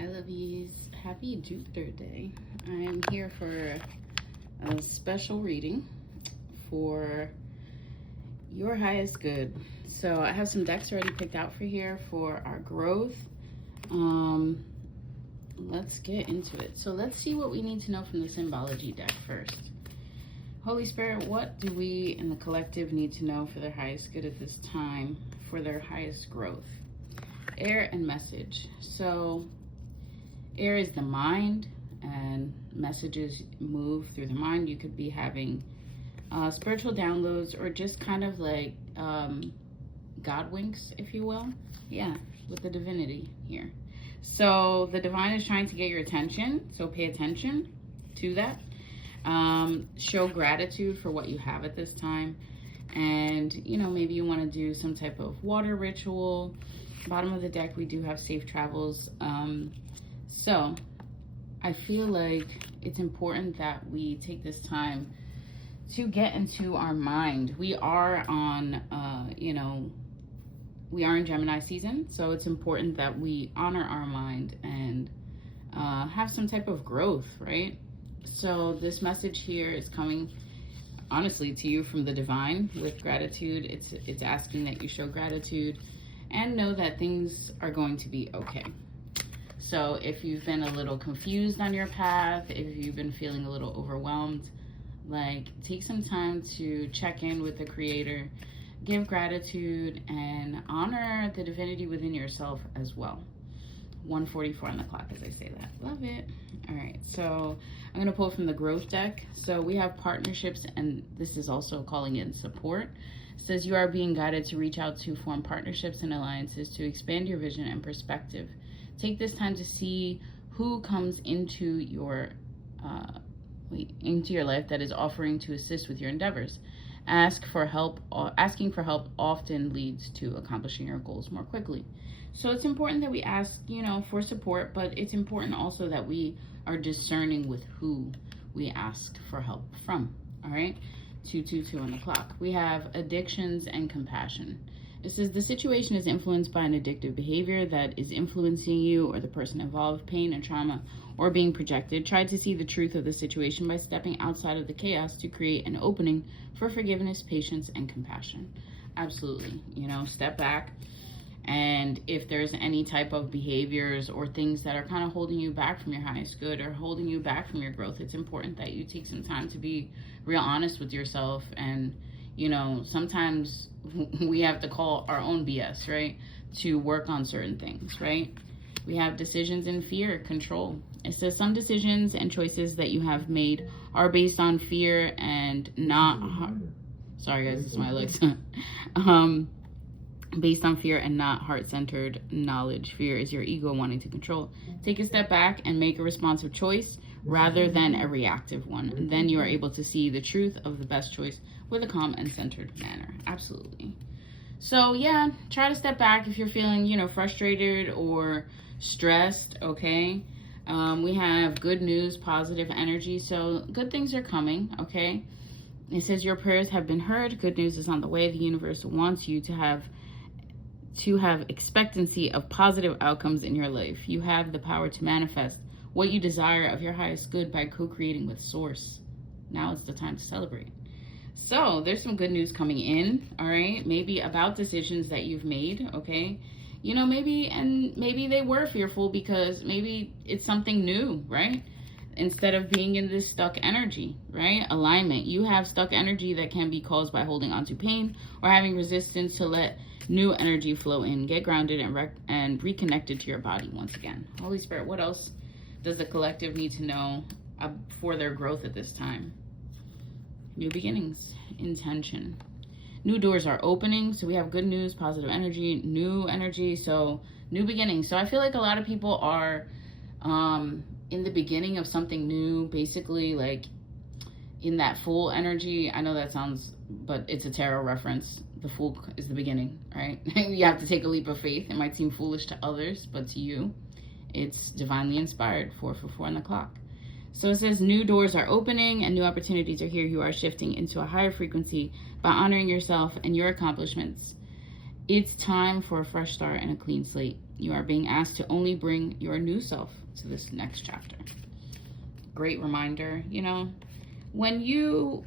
Hi, lovies. Happy Jupiter Day. I'm here for a special reading for your highest good. So I have some decks already picked out for here for our growth. Let's get into it. So let's see what we need to know from the symbology deck first. Holy Spirit, what do we in the collective need to know for their highest good at this time, for their highest growth? Air and message. So air is the mind, and messages move through the mind. You could be having spiritual downloads, or just kind of like God winks, if you will. Yeah, with the divinity here. So the divine is trying to get your attention, so pay attention to that. Show gratitude for what you have at this time. And, you know, maybe you want to do some type of water ritual. Bottom of the deck, we do have safe travels. So I feel like it's important that we take this time to get into our mind. We are on, we are in Gemini season, so it's important that we honor our mind and have some type of growth, right? So this message here is coming honestly to you from the divine with gratitude. It's asking that you show gratitude and know that things are going to be okay. So if you've been a little confused on your path, if you've been feeling a little overwhelmed, like, take some time to check in with the Creator, give gratitude, and honor the divinity within yourself as well. 1:44 on the clock as I say that. Love it. All right, so I'm going to pull from the growth deck. So we have partnerships, and this is also calling in support. It says you are being guided to reach out to form partnerships and alliances to expand your vision and perspective. Take this time to see who comes into your life that is offering to assist with your endeavors. Asking for help often leads to accomplishing your goals more quickly. So it's important that we ask, for support, but it's important also that we are discerning with who we ask for help from. All right, 2:22 on the clock. We have addictions and compassion. It says the situation is influenced by an addictive behavior that is influencing you or the person involved, pain and trauma, or being projected. Try to see the truth of the situation by stepping outside of the chaos to create an opening for forgiveness, patience, and compassion. Absolutely. Step back. And if there's any type of behaviors or things that are kind of holding you back from your highest good or holding you back from your growth, it's important that you take some time to be real honest with yourself. And sometimes we have to call our own BS, right? To work on certain things, right? We have decisions in fear, control. It says some decisions and choices that you have made are based on fear and not sorry guys, this is my Alexa. Based on fear and not heart-centered knowledge. Fear is your ego wanting to control. Take a step back and make a responsive choice rather than a reactive one. And then you are able to see the truth of the best choice with a calm and centered manner. Absolutely. So yeah, try to step back if you're feeling, frustrated or stressed, okay? We have good news, positive energy, so good things are coming, okay? It says your prayers have been heard. Good news is on the way. The universe wants you to have expectancy of positive outcomes in your life. You have the power to manifest what you desire of your highest good by co-creating with Source. Now it's the time to celebrate. So there's some good news coming in, all right? Maybe about decisions that you've made, okay? Maybe they were fearful because maybe it's something new, right? Instead of being in this stuck energy, right? Alignment. You have stuck energy that can be caused by holding on to pain or having resistance to let new energy flow in. Get grounded and reconnected to your body once again. Holy Spirit, what else does the collective need to know for their growth at this time? New beginnings, intention. New doors are opening. So we have good news, positive energy, new energy. So new beginnings. So I feel like a lot of people are in the beginning of something new, basically like in that Fool energy. I know that sounds, but it's a tarot reference. The Fool is the beginning, right? You have to take a leap of faith. It might seem foolish to others, but to you, it's divinely inspired. 4:44 on the clock. So it says new doors are opening and new opportunities are here. You are shifting into a higher frequency by honoring yourself and your accomplishments. It's time for a fresh start and a clean slate. You are being asked to only bring your new self to this next chapter. Great reminder, you know, when you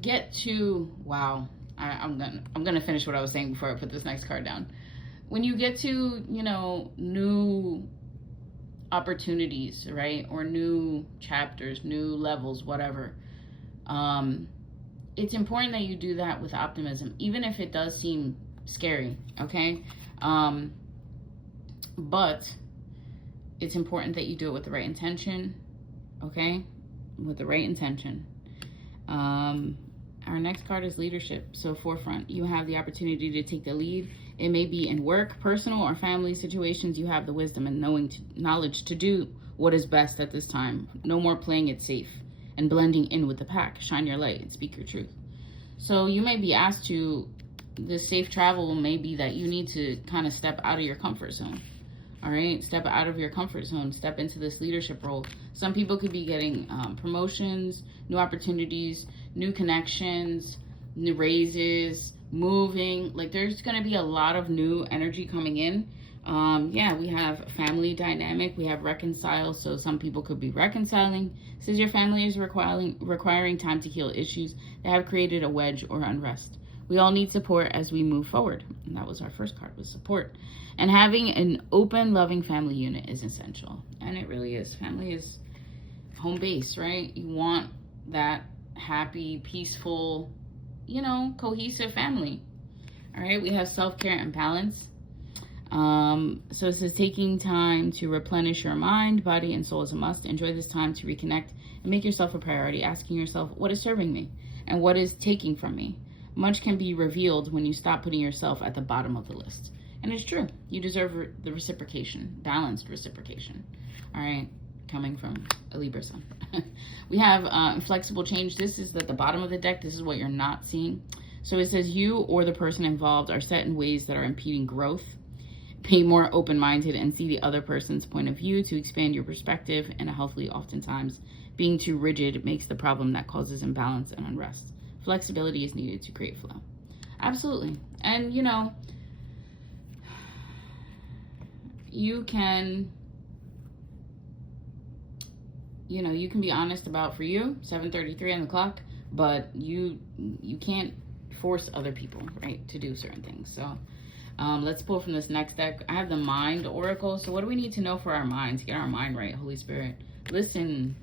get to, wow, I'm gonna finish what I was saying before I put this next card down. When you get to, you know, new opportunities, right, or new chapters, new levels, whatever, it's important that you do that with optimism, even if it does seem scary, okay? But it's important that you do it with the right intention, okay? With the right intention. Our next card is leadership. So forefront, you have the opportunity to take the lead. It may be in work, personal, or family situations. You have the wisdom and knowledge to do what is best at this time. No more playing it safe and blending in with the pack. Shine your light and speak your truth. So you may be asked to, this safe travel may be that you need to kind of step out of your comfort zone. All right, step out of your comfort zone, step into this leadership role. Some people could be getting promotions, new opportunities, new connections, new raises, moving. Like, there's going to be a lot of new energy coming in. Yeah, we have family dynamic, we have reconcile. So some people could be reconciling. Says your family is requiring time to heal issues that have created a wedge or unrest. We all need support as we move forward. And that was our first card, was support. And having an open, loving family unit is essential. And it really is. Family is home base, right? You want that happy, peaceful, you know, cohesive family. All right, we have self-care and balance. So it says taking time to replenish your mind, body, and soul is a must. Enjoy this time to reconnect and make yourself a priority, asking yourself, what is serving me and what is taking from me? Much can be revealed when you stop putting yourself at the bottom of the list. And it's true. You deserve the reciprocation, balanced reciprocation. All right, coming from a Libra sun. We have inflexible change. This is at the bottom of the deck. This is what you're not seeing. So it says you or the person involved are set in ways that are impeding growth. Be more open-minded and see the other person's point of view to expand your perspective. And healthily, oftentimes, being too rigid makes the problem that causes imbalance and unrest. Flexibility is needed to create flow. Absolutely. And, you know, you can be honest about, for you, 7:33 on the clock, but you can't force other people, right, to do certain things. So let's pull from this next deck. I have the Mind Oracle. So what do we need to know for our mind, to get our mind right? Holy Spirit, listen.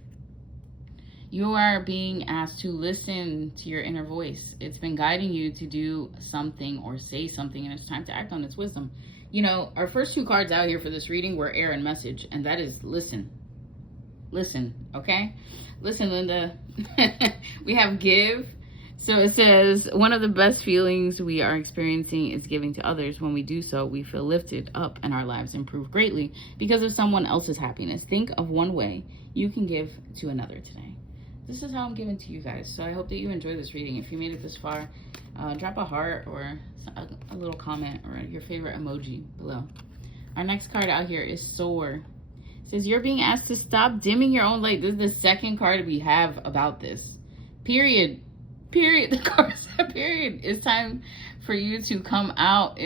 You are being asked to listen to your inner voice. It's been guiding you to do something or say something, and it's time to act on its wisdom. You know, our first two cards out here for this reading were air and message, and that is listen. Listen, okay? Listen, Linda. We have give. So it says, one of the best feelings we are experiencing is giving to others. When we do so, we feel lifted up and our lives improve greatly because of someone else's happiness. Think of one way you can give to another today. This is how I'm giving to you guys. So I hope that you enjoy this reading. If you made it this far, drop a heart or a little comment or your favorite emoji below. Our next card out here is Soar. It says you're being asked to stop dimming your own light. This is the second card we have about this. Period. The card said period. It's time for you to come out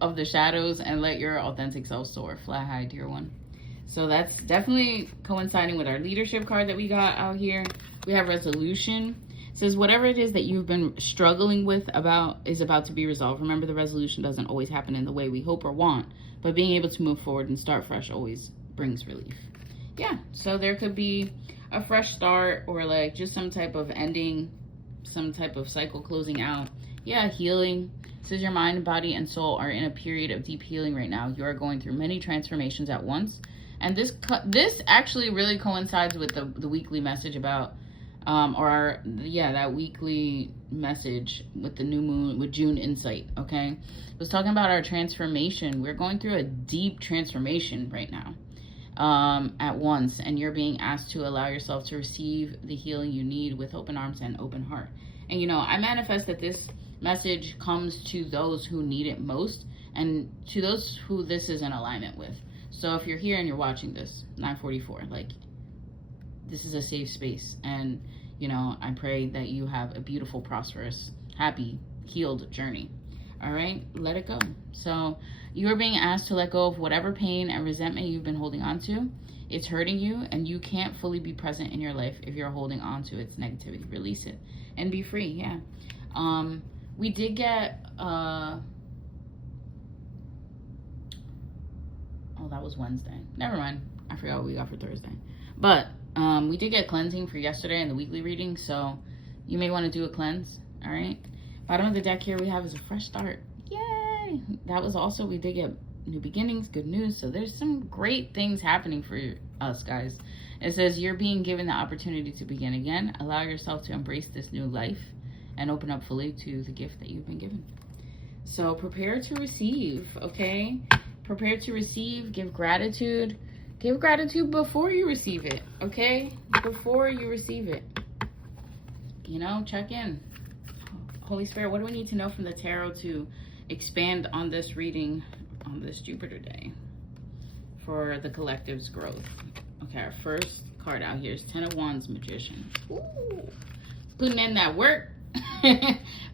of the shadows and let your authentic self soar. Fly high, dear one. So that's definitely coinciding with our leadership card that we got out here. We have resolution. It says whatever it is that you've been struggling with is about to be resolved. Remember, the resolution doesn't always happen in the way we hope or want, but being able to move forward and start fresh always brings relief. Yeah, so there could be a fresh start or like just some type of ending, some type of cycle closing out. Yeah, healing. It says your mind, body, and soul are in a period of deep healing right now. You are going through many transformations at once. And this actually really coincides with the weekly message about, that weekly message with the new moon, with June insight, okay? It was talking about our transformation. We're going through a deep transformation right now at once, and you're being asked to allow yourself to receive the healing you need with open arms and open heart. And, you know, I manifest that this message comes to those who need it most and to those who this is in alignment with. So if you're here and you're watching this, 944, like, this is a safe space. And, you know, I pray that you have a beautiful, prosperous, happy, healed journey. All right, let it go. So you are being asked to let go of whatever pain and resentment you've been holding on to. It's hurting you, and you can't fully be present in your life if you're holding on to its negativity. Release it and be free. Yeah. We did get oh, that was Wednesday. Never mind. I forgot what we got for Thursday. But we did get cleansing for yesterday in the weekly reading, so you may want to do a cleanse. All right. Bottom of the deck here we have is a fresh start. Yay! That was also, we did get new beginnings, good news. So there's some great things happening for us, guys. It says you're being given the opportunity to begin again. Allow yourself to embrace this new life and open up fully to the gift that you've been given. So prepare to receive, okay? Prepare to receive, give gratitude. Give gratitude before you receive it, okay? Before you receive it. You know, check in. Holy Spirit, what do we need to know from the tarot to expand on this reading on this Jupiter day for the collective's growth? Okay, our first card out here is Ten of Wands, Magician. Ooh, putting in that work.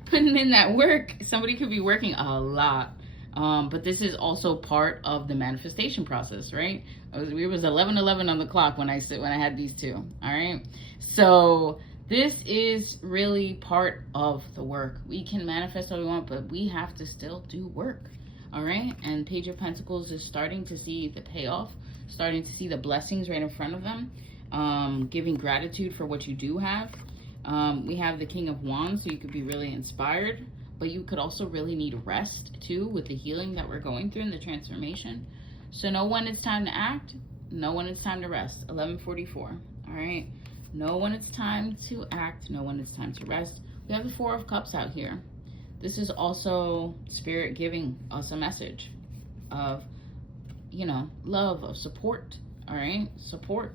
Putting in that work. Somebody could be working a lot. But this is also part of the manifestation process, right? It was 11:11 on the clock when I had these two. All right. So this is really part of the work. We can manifest all we want, but we have to still do work. All right. And Page of Pentacles is starting to see the payoff, starting to see the blessings right in front of them, giving gratitude for what you do have. We have the King of Wands, so you could be really inspired, but you could also really need rest too with the healing that we're going through and the transformation. So know when it's time to act, know when it's time to rest. 11:44. All right. Know when it's time to act, know when it's time to rest. We have the Four of Cups out here. This is also Spirit giving us a message of, you know, love, of support. All right. Support.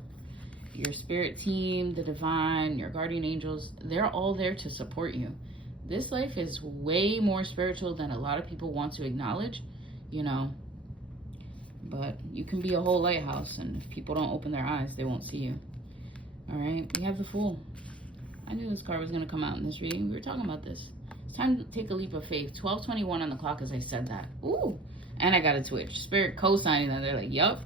Your spirit team, the divine, your guardian angels, they're all there to support you. This life is way more spiritual than a lot of people want to acknowledge, you know, but you can be a whole lighthouse, and if people don't open their eyes, they won't see you. All right, we have the Fool. I knew this card was going to come out in this reading. We were talking about this. It's time to take a leap of faith. 12:21 on the clock as I said that. Ooh, and I got a twitch. Spirit co-signing that. They're like, yup.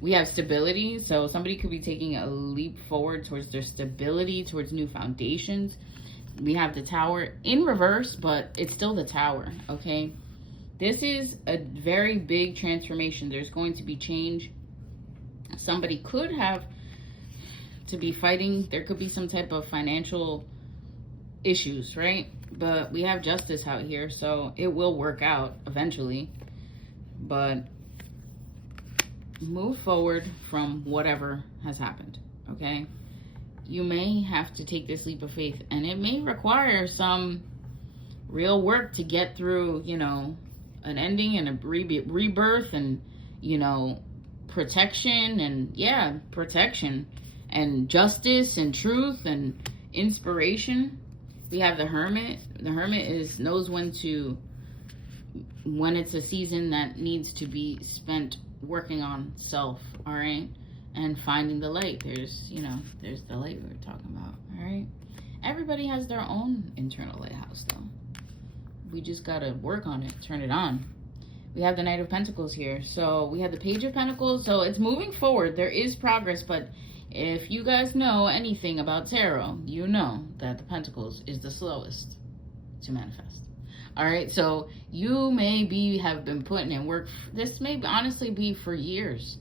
We have stability, so somebody could be taking a leap forward towards their stability, towards new foundations. We have the Tower in reverse, but it's still the Tower, okay? This is a very big transformation. There's going to be change. Somebody could have to be fighting. There could be some type of financial issues, right? But we have justice out here, so it will work out eventually. But move forward from whatever has happened, okay? You may have to take this leap of faith, and it may require some real work to get through, you know, an ending and a rebirth, and, you know, protection, and yeah, protection and justice and truth and inspiration. We have the Hermit. The Hermit knows when it's a season that needs to be spent working on self, all right, and finding the light. There's the light we were talking about, all right? Everybody has their own internal lighthouse, though. We just gotta work on it, turn it on. We have the Knight of Pentacles here. So we have the Page of Pentacles. So it's moving forward. There is progress, but if you guys know anything about tarot, you know that the Pentacles is the slowest to manifest. All right, so you may have been putting in work. This may honestly be for years,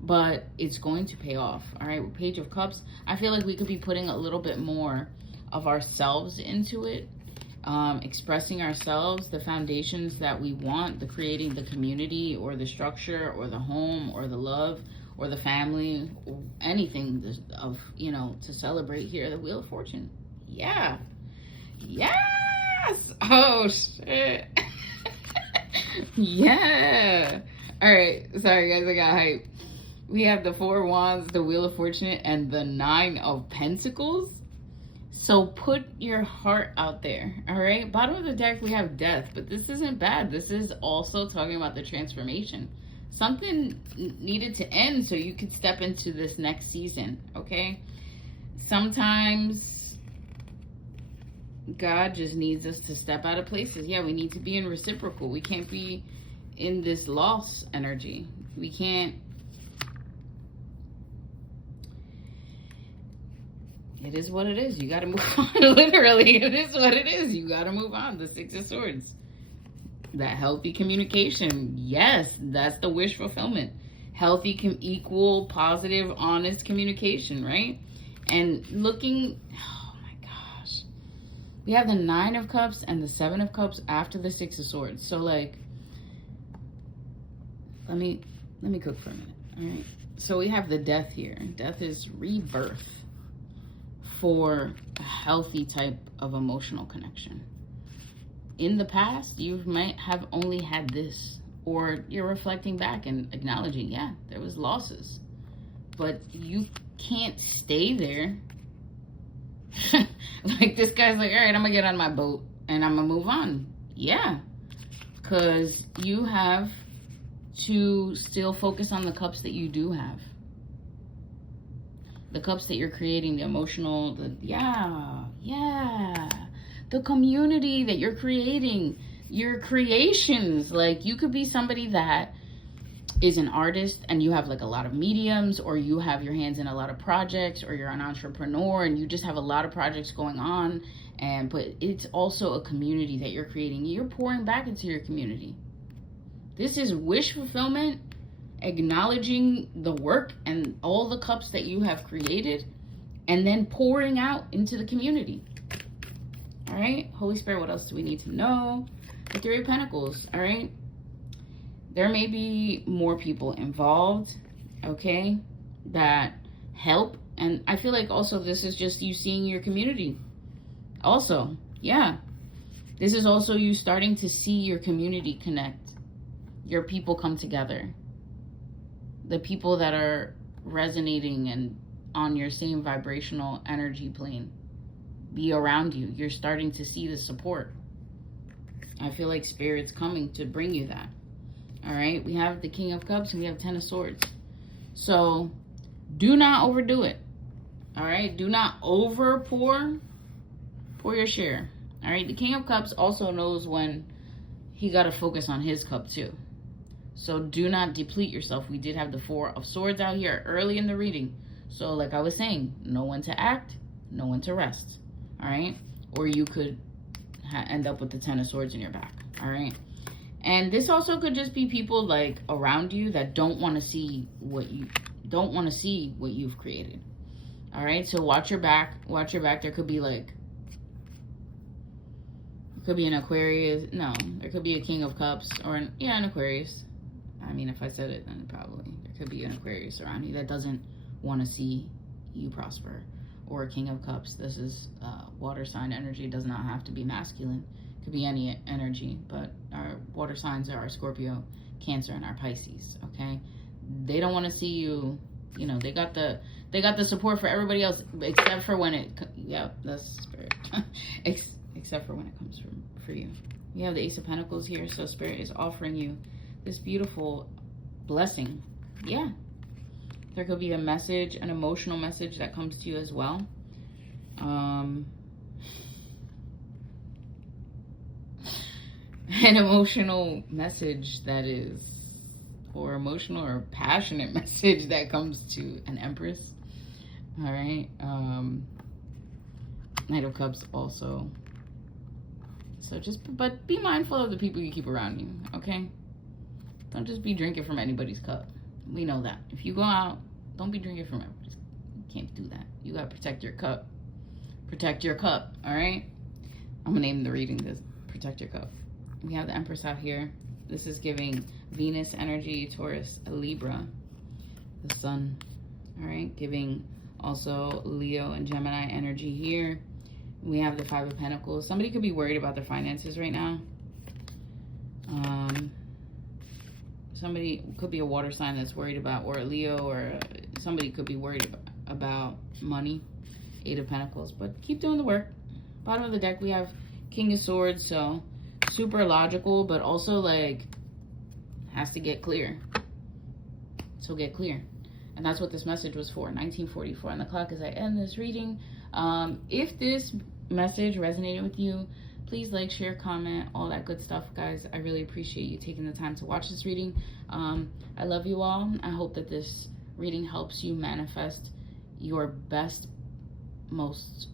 but it's going to pay off. All right, with Page of Cups, I feel like we could be putting a little bit more of ourselves into it, expressing ourselves, the foundations that we want, creating the community or the structure or the home or the love or the family, or anything of, you know, to celebrate here. The Wheel of Fortune. Yeah. Yes. Oh, shit. Yeah. All right. Sorry, guys. I got hype. We have the Four of Wands, the Wheel of Fortune, and the Nine of Pentacles. So put your heart out there, all right? Bottom of the deck, we have Death, but this isn't bad. This is also talking about the transformation. Something needed to end so you could step into this next season, okay? Sometimes God just needs us to step out of places. Yeah, we need to be in reciprocal. We can't be in this loss energy. We can't. It is what it is. You got to move on. Literally, it is what it is. You got to move on. The Six of Swords. That healthy communication. Yes, that's the wish fulfillment. Healthy, equal, positive, honest communication, right? And looking, oh my gosh. We have the Nine of Cups and the Seven of Cups after the Six of Swords. So like, let me cook for a minute. All right. So we have the Death here. Death is rebirth for a healthy type of emotional connection. In the past, you might have only had this, or you're reflecting back and acknowledging, yeah, there was losses, but you can't stay there. Like this guy's like, all right, I'm gonna get on my boat and I'm gonna move on. Yeah, because you have to still focus on the cups that you do have. The cups that you're creating, the emotional, the the community that you're creating, your creations. Like, you could be somebody that is an artist and you have like a lot of mediums, or you have your hands in a lot of projects, or you're an entrepreneur and you just have a lot of projects going on. But it's also a community that you're creating. You're pouring back into your community. This is wish fulfillment, acknowledging the work and all the cups that you have created, and then pouring out into the community. All right, Holy Spirit, what else do we need to know? The Three of Pentacles. All right, there may be more people involved, okay, that help. And I feel like also this is just you seeing your community. Also, yeah, this is also you starting to see your community connect, your people come together. The people that are resonating and on your same vibrational energy plane be around you. You're starting to see the support. I feel like Spirit's coming to bring you that. All right, we have the King of Cups and we have Ten of Swords. So do not overdo it. All right, do not pour your share. All right, the King of Cups also knows when he got to focus on his cup too. So do not deplete yourself. We did have the Four of Swords out here early in the reading. So like I was saying, know when to act, know when to rest. All right? Or you could end up with the Ten of Swords in your back. All right? And this also could just be people like around you that don't want to see what you've created. All right? So watch your back. Watch your back. There could be like, it could be an Aquarius. No, there could be a King of Cups or an Aquarius. I mean, if I said it, then probably there could be an Aquarius around you that doesn't want to see you prosper. Or a King of Cups. This is water sign energy. It does not have to be masculine. It could be any energy, but our water signs are our Scorpio, Cancer, and our Pisces. Okay, they don't want to see you. You know, they got the support for everybody else, except for when it. Yeah, that's Spirit. Except for when it comes for you. We have the Ace of Pentacles here, so Spirit is offering you this beautiful blessing. Yeah. There could be a message, an emotional message that comes to you as well. An emotional message that is, or emotional or passionate message that comes to an Empress. All right. Knight of Cups also. So but be mindful of the people you keep around you, okay? Don't just be drinking from anybody's cup. We know that. If you go out, don't be drinking from everybody's. You can't do that. You gotta protect your cup. Protect your cup, all right? I'm gonna name the reading this, Protect Your Cup. We have the Empress out here. This is giving Venus energy, Taurus, Libra, the Sun, all right? Giving also Leo and Gemini energy here. We have the Five of Pentacles. Somebody could be worried about their finances right now. Somebody could be a water sign that's worried about, or a Leo, or somebody could be worried about money. Eight of Pentacles. But keep doing the work. Bottom of the deck, we have King of Swords. So super logical, but also like has to get clear. So get clear. And that's what this message was for. 1944 on the clock as I end this reading. If this message resonated with you, please like, share, comment, all that good stuff, guys. I really appreciate you taking the time to watch this reading. I love you all. I hope that this reading helps you manifest your best, most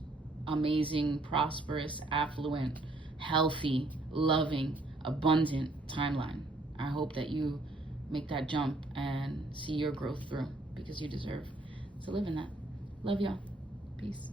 amazing, prosperous, affluent, healthy, loving, abundant timeline. I hope that you make that jump and see your growth through, because you deserve to live in that. Love y'all. Peace.